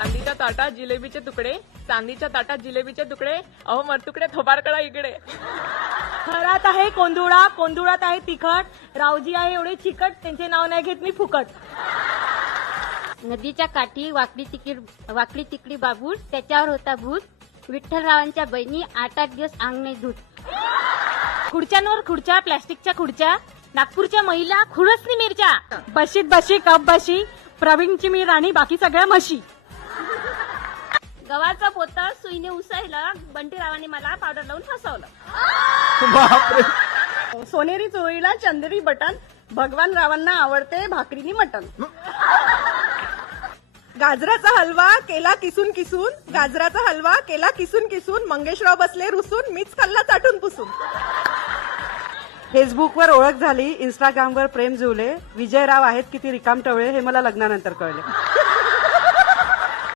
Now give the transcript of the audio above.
चांदीच्या ताटात जिलेबीचे तुकडे, चांदीच्या ताटात जिलेबीचे तुकडे, अहो मरतुकडे थोबाडकडा इकडे. घरात आहे कोंदुळा, कोंदुळात आहे तिखट, रावजी आहे एवढे चिकट, त्यांचे नाव नाही घेत मी फुकट. नदीच्या काठी वाकडी तिकडी बाबूस, त्याच्यावर होता भूत. विठ्ठलरावांच्या बहिणी 8-8 दिवस अंग नाही धुत. खुर्च्यांवर खुर्च्या, प्लॅस्टिकच्या खुर्च्या, नागपूरच्या महिला खुरसनी मिरच्या. बशीत बशी कप बशी, प्रवीणची मी राणी, बाकी सगळ्या म्हशी. गव्हाचा पोतर सुईने उसायला, बंटीरावांनी मला पावडर लावून फसवलं. सोनेरी चोळीला चंदेरी बटन, भगवान रावांना आवडते भाकरीनी मटण. गाजराचा हलवा केला किसून किसून, गाजराचा हलवा केला किसून किसून, मंगेशराव बसले रुसून, मीच खाल्ला चाटून पुसून. फेसबुकवर ओळख झाली, इंस्टाग्रामवर प्रेम जुळले, विजयराव आहेत किती रिकामटवळे हे मला लग्नानंतर कळले.